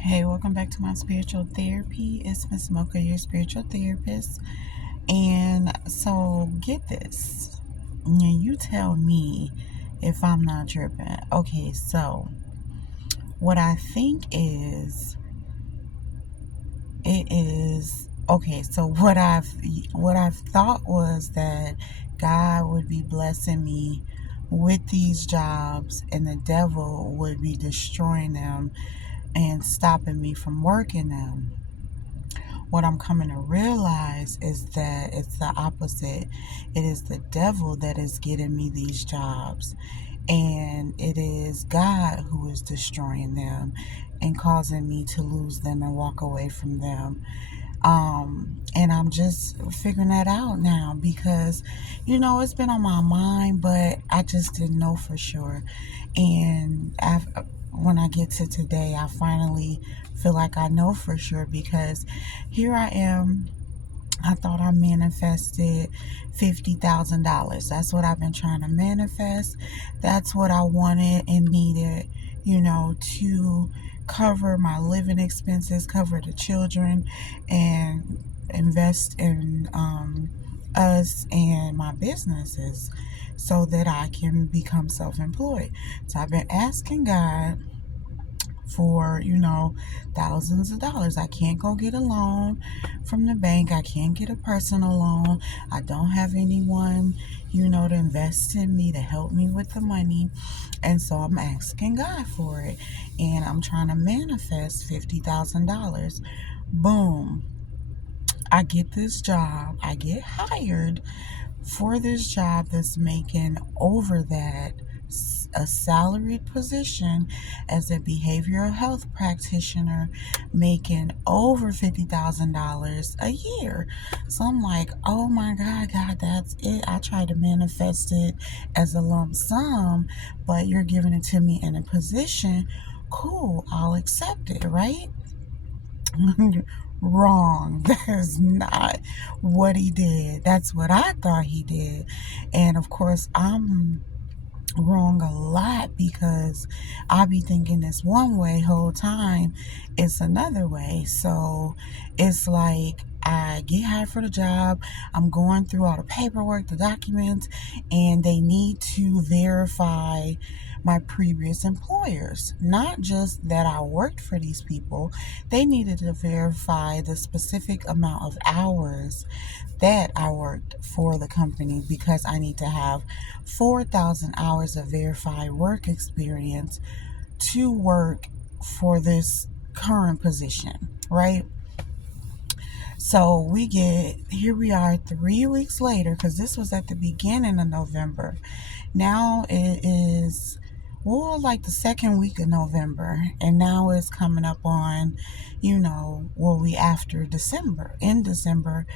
Hey, welcome back to my spiritual therapy. It's Miss Mocha, your spiritual therapist. And so, get this. Now, you tell me if I'm not tripping. Okay, so what I think is, it is okay. So what I've thought was that God would be blessing me with these jobs, and the devil would be destroying them and stopping me from working them. What I'm coming to realize is that it's the opposite. It is the devil that is getting me these jobs, and it is God who is destroying them and causing me to lose them and walk away from them. And I'm just figuring that out now because, it's been on my mind, but I just didn't know for sure. And when I get to today, I finally feel like I know for sure because here I am. I thought I manifested $50,000. That's what I've been trying to manifest. That's what I wanted and needed, to cover my living expenses, cover the children, and invest in us and my businesses so that I can become self employed. So I've been asking God for, thousands of dollars. I can't go get a loan from the bank. I can't get a personal loan. I don't have anyone, to invest in me, to help me with the money. And so I'm asking God for it. And I'm trying to manifest $50,000. Boom. I get this job. I get hired for this job that's making over that, a salaried position as a behavioral health practitioner, making over $50,000 a year. So I'm like, oh my God, that's it. I tried to manifest it as a lump sum, but you're giving it to me in a position. Cool, I'll accept it, right? Wrong. That is not what he did. That's what I thought he did. And of course, I'm wrong a lot because I be thinking it's one way whole time, it's another way. So it's like I get hired for the job, I'm going through all the paperwork, the documents, and they need to verify my previous employers. Not just that I worked for these people, they needed to verify the specific amount of hours that I worked for the company because I need to have 4,000 hours of verified work experience to work for this current position, right? So here we are 3 weeks later, because this was at the beginning of November. Now it is, well, like the second week of November, and now it's coming up on, we after December, in December,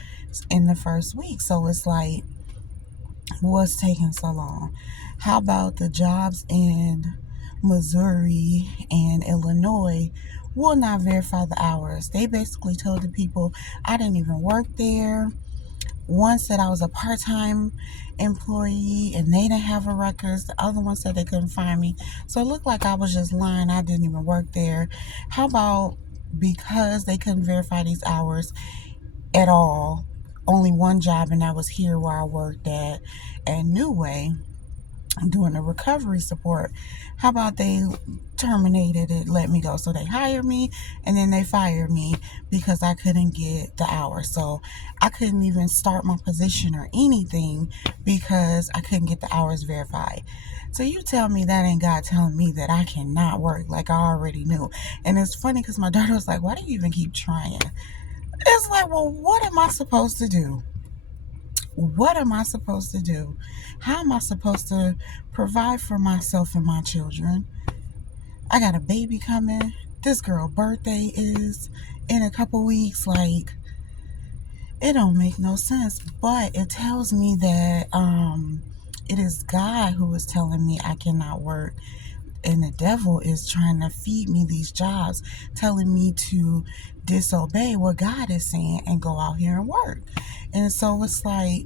in the first week. So it's like, what's taking so long? How about the jobs in Missouri and Illinois will not verify the hours? They basically told the people I didn't even work there. One said I was a part-time employee and they didn't have a records. The other one said they couldn't find me. So it looked like I was just lying. I didn't even work there. How about, because they couldn't verify these hours at all, only one job, and that was here where I worked at New Way, doing the recovery support. How about they terminated it, let me go? So they hired me and then they fired me because I couldn't get the hours. So I couldn't even start my position or anything because I couldn't get the hours verified. So you tell me that ain't God telling me that I cannot work like I already knew. And it's funny because my daughter was like, why do you even keep trying? It's like, well, what am I supposed to do? What am I supposed to do? How am I supposed to provide for myself and my children? I got a baby coming. This girl's birthday is in a couple weeks. Like, it don't make no sense. But it tells me that it is God who is telling me I cannot work. And the devil is trying to feed me these jobs, telling me to disobey what God is saying and go out here and work. And so it's like,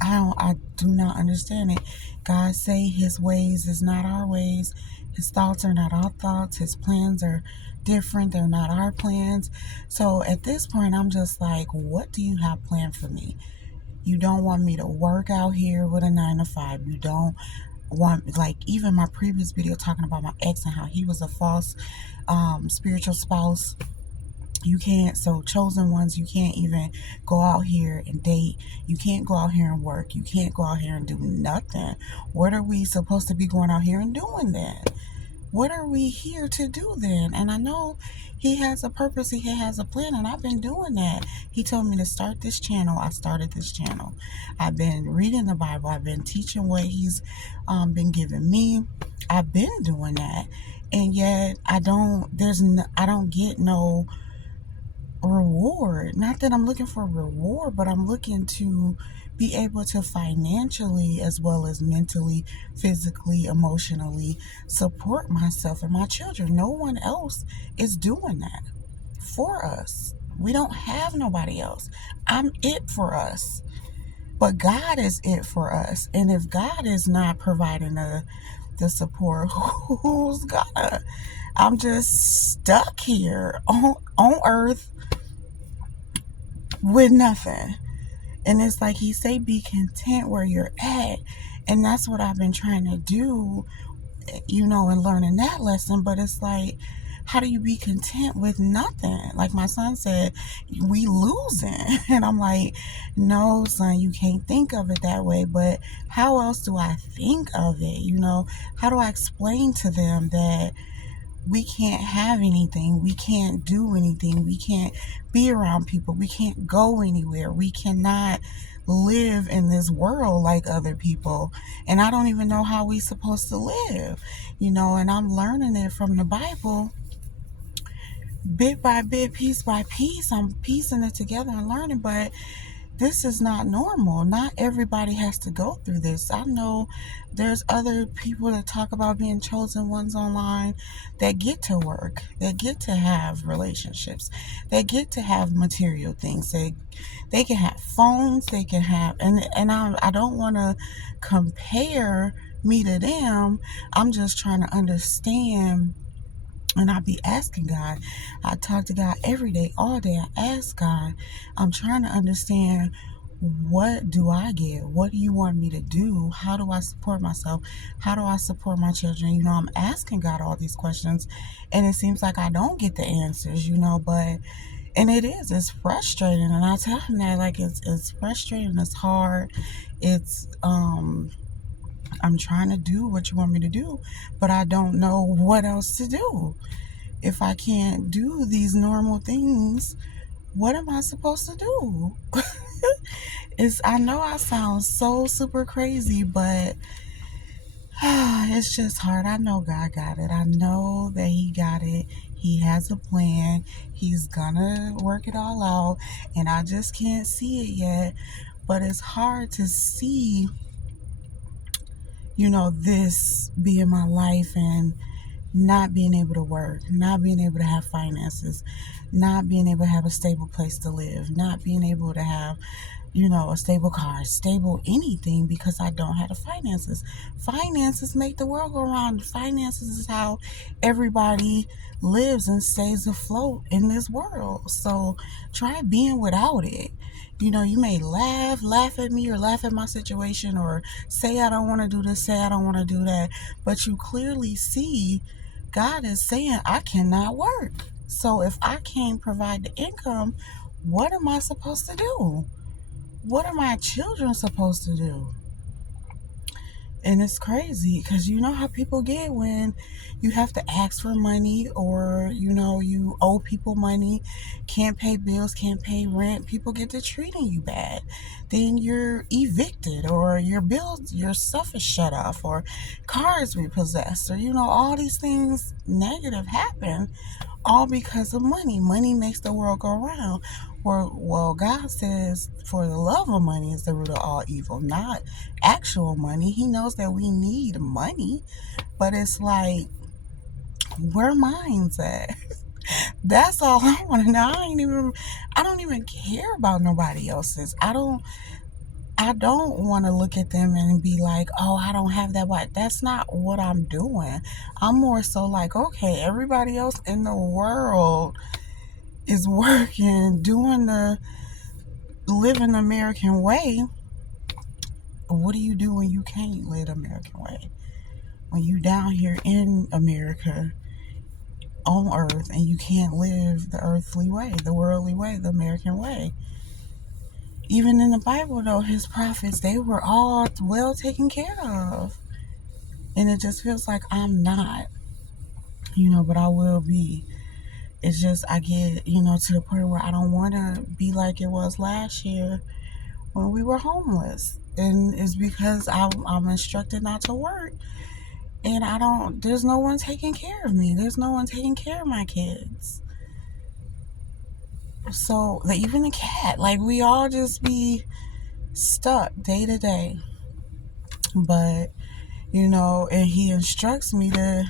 I do not understand it. God say his ways is not our ways. His thoughts are not our thoughts. His plans are different. They're not our plans. So at this point, I'm just like, what do you have planned for me? You don't want me to work out here with a 9 to 5. You don't want, like, even my previous video talking about my ex and how he was a false spiritual spouse. You can't, so chosen ones, you can't even go out here and date. You can't go out here and work. You can't go out here and do nothing. What are we supposed to be going out here and doing then? What are we here to do then? And I know he has a purpose, he has a plan, and I've been doing that. He told me to start this channel. I started this channel. I've been reading the Bible. I've been teaching what he's been giving me. I've been doing that. And yet I don't get no reward. Not that I'm looking for a reward, but I'm looking to be able to financially, as well as mentally, physically, emotionally support myself and my children. No one else is doing that for us. We don't have nobody else. I'm it for us. But God is it for us. And if God is not providing the support, who's gonna? I'm just stuck here on earth with nothing. And it's like he say, be content where you're at. And that's what I've been trying to do, and learning that lesson. But it's like, how do you be content with nothing? Like my son said, we losing. And I'm like, no, son, you can't think of it that way. But how else do I think of it? How do I explain to them that we can't have anything, we can't do anything, we can't be around people, we can't go anywhere, we cannot live in this world like other people? And I don't even know how we supposed to live, and I'm learning it from the Bible, bit by bit, piece by piece. I'm piecing it together and learning. But this is not normal. Not everybody has to go through this. I know there's other people that talk about being chosen ones online that get to work, that get to have relationships, that get to have material things. They can have phones, they can have, and I don't want to compare me to them. I'm just trying to understand. And I be asking God. I talk to God every day, all day. I ask God. I'm trying to understand, what do I get? What do you want me to do? How do I support myself? How do I support my children? I'm asking God all these questions, and it seems like I don't get the answers, but, and it's frustrating. And I tell him that, like, it's frustrating, it's hard. I'm trying to do what you want me to do, but I don't know what else to do. If I can't do these normal things, what am I supposed to do? I know I sound so super crazy, but it's just hard. I know God got it. I know that he got it. He has a plan. He's gonna work it all out, and I just can't see it yet. But it's hard to see, this being my life, and not being able to work, not being able to have finances, not being able to have a stable place to live, not being able to have, a stable car, stable anything, because I don't have the finances. Finances make the world go around. Finances is how everybody lives and stays afloat in this world. So try being without it. You may laugh at me, or laugh at my situation, or say I don't want to do this, say I don't want to do that. But you clearly see God is saying I cannot work. So if I can't provide the income, what am I supposed to do? What are my children supposed to do? And it's crazy, because you know how people get when you have to ask for money, or you owe people money, can't pay bills, can't pay rent. People get to treating you bad. Then you're evicted, or your stuff is shut off, or cars repossessed, or all these things negative happen, all because of money. Money makes the world go round. Well, God says, for the love of money is the root of all evil, not actual money. He knows that we need money, but it's like, where mine's at? That's all I want to know. I don't even care about nobody else's. I don't want to look at them and be like, oh, I don't have that wife. That's not what I'm doing. I'm more so like, okay, everybody else in the world is working, doing the living the American way. What do you do when you can't live the American way? When you down here in America on earth and you can't live the earthly way, the worldly way, the American way. Even in the Bible, though, his prophets, they were all well taken care of. And it just feels like I'm not, but I will be. It's just, I get, to the point where I don't want to be like it was last year when we were homeless. And it's because I'm instructed not to work. And there's no one taking care of me. There's no one taking care of my kids. So, like, even the cat, like, we all just be stuck day to day. But, and he instructs me to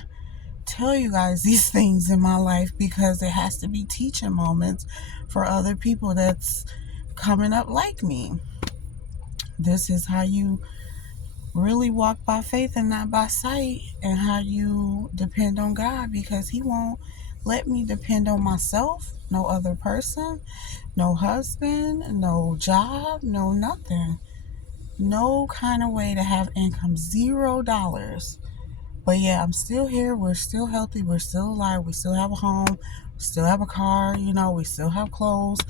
tell you guys these things in my life because it has to be teaching moments for other people that's coming up like me. This is how you really walk by faith and not by sight, and how you depend on God, because he won't let me depend on myself, no other person, no husband, no job, no nothing, no kind of way to have income, $0. But yeah, I'm still here. We're still healthy. We're still alive. We still have a home. We still have a car. We still have clothes.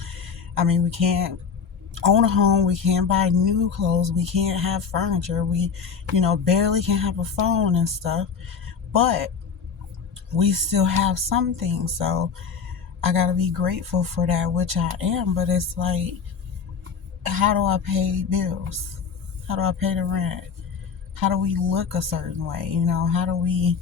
I mean, we can't own a home. We can't buy new clothes. We can't have furniture. We, barely can have a phone and stuff. But we still have some things. So I got to be grateful for that, which I am. But it's like, how do I pay bills? How do I pay the rent? How do we look a certain way? How do we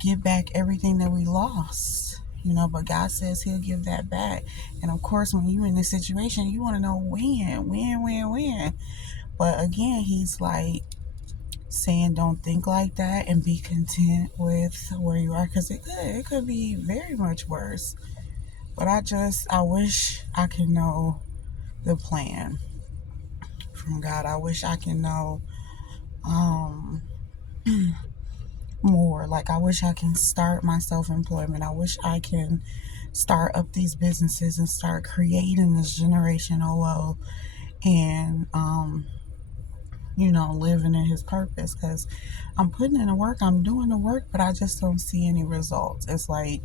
get back everything that we lost? But God says he'll give that back. And of course, when you're in this situation, you want to know when. But again, he's like saying, don't think like that and be content with where you are, because it could be very much worse. But I wish I could know the plan from God. I wish I could know more. Like, I wish I can start my self-employment. I wish I can start up these businesses and start creating this generational wealth, and living in his purpose, because I'm putting in the work, I'm doing the work, but I just don't see any results. It's like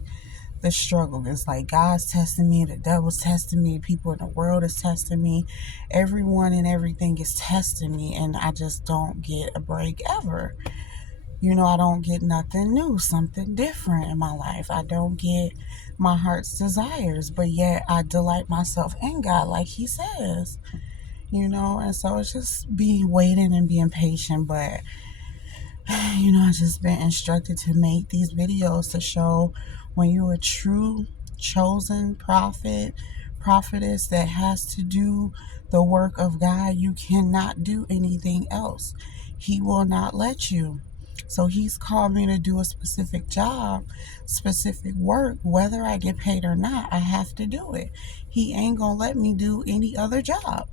the struggle. It's like God's testing me, the devil's testing me, people in the world is testing me, everyone and everything is testing me, and I just don't get a break ever. I don't get nothing new, something different in my life. I don't get my heart's desires, but yet I delight myself in God, like he says, and so it's just being waiting and being patient. But, I just been instructed to make these videos to show when you're a true chosen prophetess that has to do the work of God, you cannot do anything else. He will not let you. So he's called me to do a specific job, specific work. Whether I get paid or not, I have to do it. He ain't gonna let me do any other job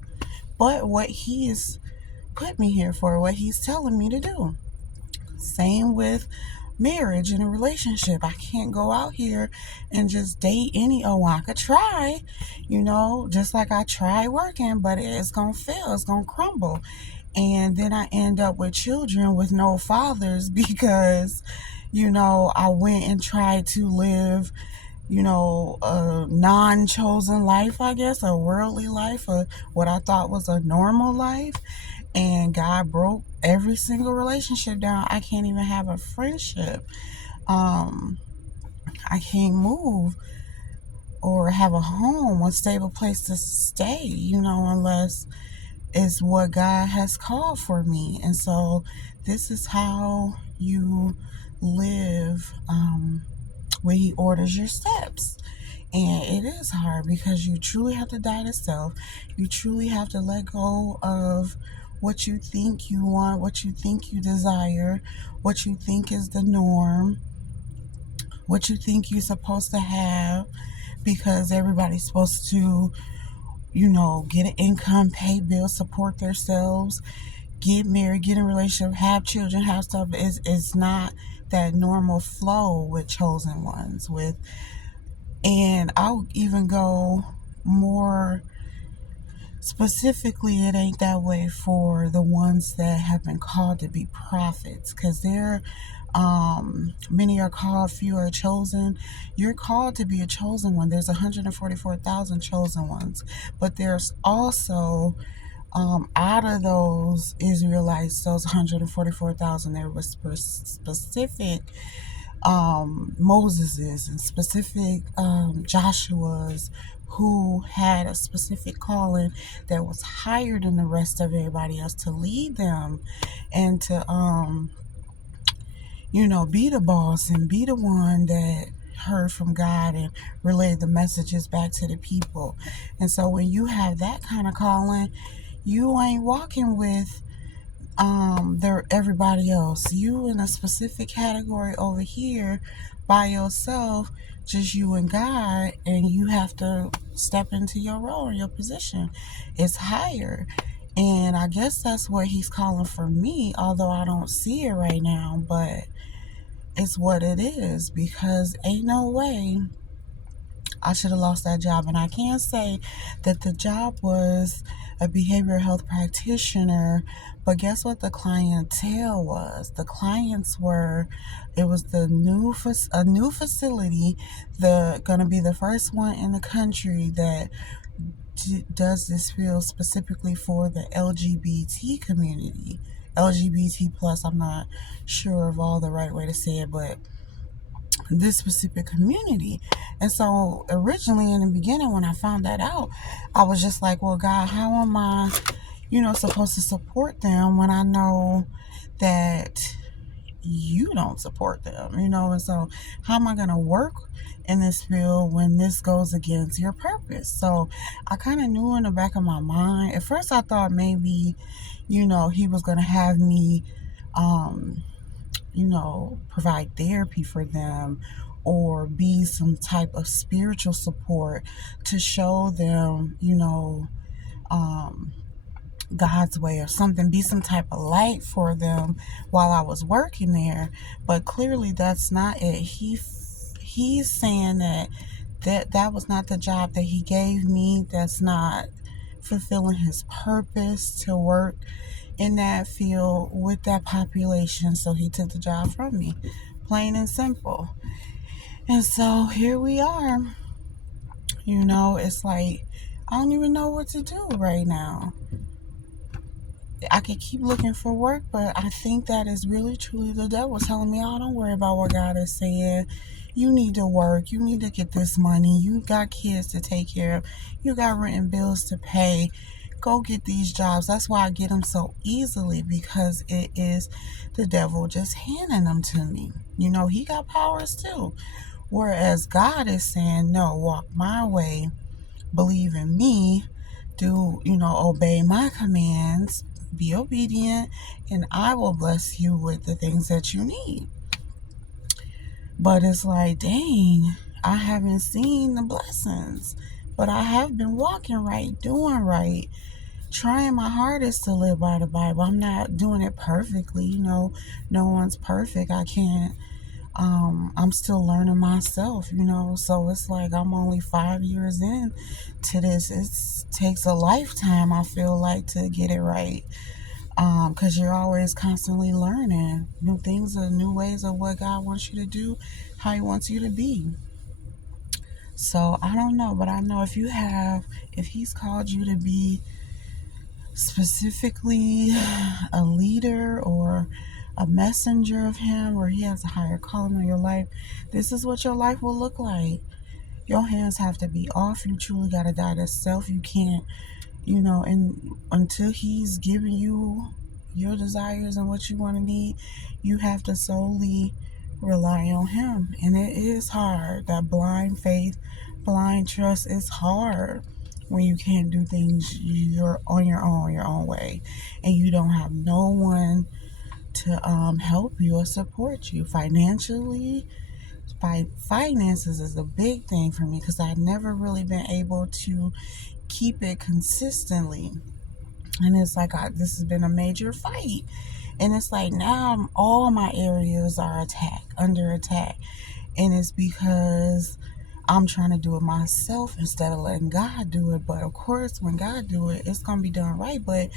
but what he has put me here for, what he's telling me to do. Same with marriage and a relationship. I can't go out here and just date I could try, just like I try working, but it's gonna fail, it's gonna crumble. And then I end up with children with no fathers because, I went and tried to live, a non-chosen life, I guess, a worldly life, what I thought was a normal life. And God broke every single relationship down. I can't even have a friendship. I can't move or have a home, a stable place to stay, unless it's what God has called for me. And so this is how you live when he orders your steps. And it is hard because you truly have to die to self. You truly have to let go of what you think you want, what you think you desire, what you think is the norm, what you think you're supposed to have, because everybody's supposed to get an income, pay bills, support themselves, get married, get in a relationship, have children, have stuff. It's not that normal flow with chosen ones. And I'll even go more specifically, it ain't that way for the ones that have been called to be prophets, because many are called, few are chosen. You're called to be a chosen one. There's 144,000 chosen ones, but there's also out of those Israelites, those 144,000, there was specific Moseses and specific Joshuas who had a specific calling that was higher than the rest of everybody else to lead them and to be the boss and be the one that heard from God and relayed the messages back to the people. And so when you have that kind of calling, you ain't walking with everybody else. You in a specific category over here by yourself, just you and God, and you have to step into your role and your position. It's higher. And I guess that's what he's calling for me, although I don't see it right now, but it's what it is, because ain't no way I should have lost that job. And I can't say that the job was a behavioral health practitioner, but guess what the clientele was? The clients were, it was a new facility, gonna be the first one in the country that does this field specifically for the LGBT community. LGBT plus, I'm not sure of all the right way to say it, but this specific community. And so originally in the beginning, when I found that out, I was just like, well, God, how am I, supposed to support them when I know that you don't support them, And so how am I going to work in this field when this goes against your purpose? So I kind of knew in the back of my mind. At first I thought maybe, he was going to have me, provide therapy for them or be some type of spiritual support to show them, God's way or something, be some type of light for them while I was working there. But clearly that's not it. He's saying that was not the job that he gave me. That's not fulfilling his purpose to work in that field with that population. So he took the job from me, plain and simple. And so here we are. It's like I don't even know what to do right now. I could keep looking for work, but I think that is really truly the devil telling me, oh, don't worry about what God is saying. You need to work. You need to get this money. You got kids to take care of. You got rent and bills to pay. Go get these jobs. That's why I get them so easily, because it is the devil just handing them to me. He got powers too. Whereas God is saying, no, walk my way, believe in me, obey my commands, be obedient, and I will bless you with the things that you need. But it's like, dang, I haven't seen the blessings, but I have been walking right, doing right, trying my hardest to live by the Bible. I'm not doing it perfectly, no one's perfect. I can't, I'm still learning myself, so it's like I'm only 5 years in to this. It takes a lifetime, I feel like, to get it right. Because you're always constantly learning new things and new ways of what God wants you to do, how he wants you to be. So I don't know, but I know if he's called you to be specifically a leader or a messenger of him, or he has a higher calling on your life, this is what your life will look like. Your hands have to be off. You truly got to die to self. You can't, and until he's giving you your desires and what you want to need, you have to solely rely on him. And it is hard. That blind faith, blind trust is hard when you can't do things you're on your own way, and you don't have no one to help you or support you financially, finances is a big thing for me because I've never really been able to keep it consistently. And it's like this has been a major fight. And it's like now all my areas are under attack. And it's because I'm trying to do it myself instead of letting God do it. But of course, when God do it, it's going to be done right. But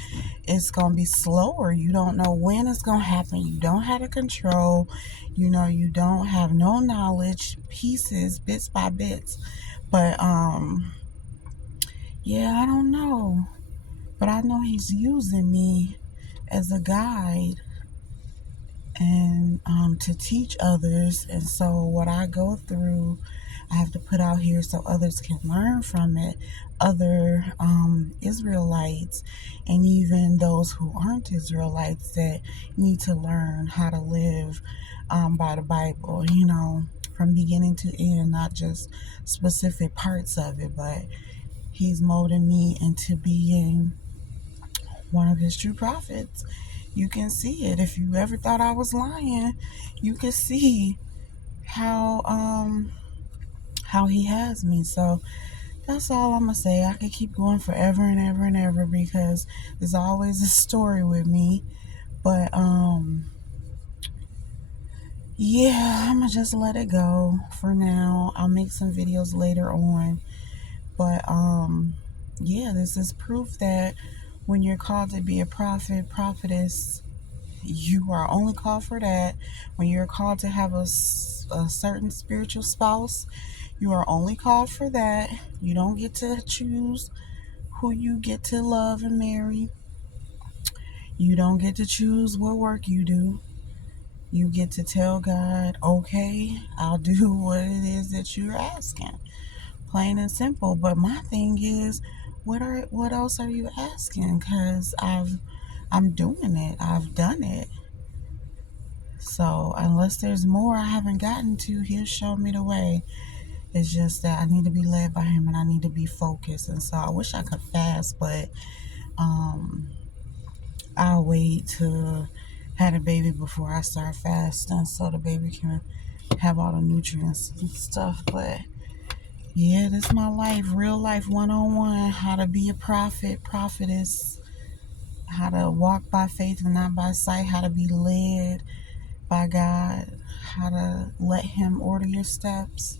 it's going to be slower. You don't know when it's going to happen. You don't have the control. You don't have no knowledge, pieces, bits by bits. But yeah, I don't know. But I know he's using me as a guide and to teach others. And so what I go through, I have to put out here so others can learn from it. Other Israelites and even those who aren't Israelites that need to learn how to live by the Bible, from beginning to end, not just specific parts of it, but he's molding me into being one of his true prophets. You can see it. If you ever thought I was lying, you can see how he has me. So that's all I'm gonna say. I could keep going forever and ever and ever because there's always a story with me. But yeah, I'm gonna just let it go for now. I'll make some videos later on. But yeah, this is proof that when you're called to be a prophet, prophetess, you are only called for that. When you're called to have a certain spiritual spouse, you are only called for that. You don't get to choose who you get to love and marry. You don't get to choose what work you do. You get to tell God, okay, I'll do what it is that you're asking. Plain and simple. But my thing is, what else are you asking? Because I'm doing it. I've done it. So unless there's more I haven't gotten to, he'll show me the way. It's just that I need to be led by him and I need to be focused. And so I wish I could fast, but um, I'll wait to have a baby before I start fasting so the baby can have all the nutrients and stuff. But yeah, this is my life, real life 101, how to be a prophet, prophetess, how to walk by faith and not by sight, how to be led by God, how to let him order your steps.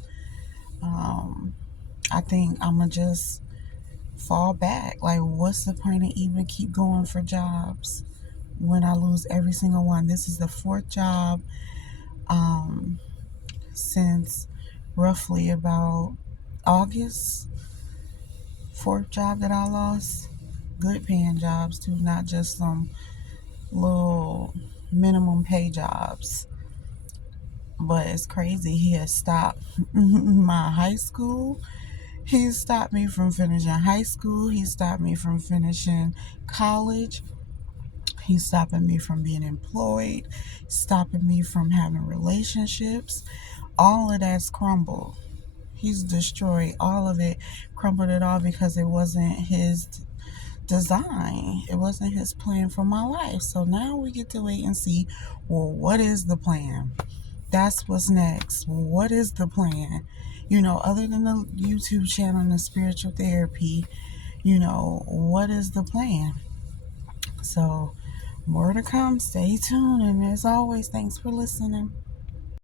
I think I'm going to just fall back. Like, what's the point of even keep going for jobs when I lose every single one? This is the fourth job since roughly about August. Fourth job that I lost. Good paying jobs too, not just some little minimum pay jobs. But it's crazy. He has stopped my high school. He stopped me from finishing high school. He stopped me from finishing college. He's stopping me from being employed, stopping me from having relationships. All of that's crumbled. He's destroyed all of it, crumbled it all because it wasn't his design. It wasn't his plan for my life. So now we get to wait and see, well, what is the plan? That's what's next. What is the plan? Other than the YouTube channel and the spiritual therapy, what is the plan? So, more to come. Stay tuned. And as always, thanks for listening.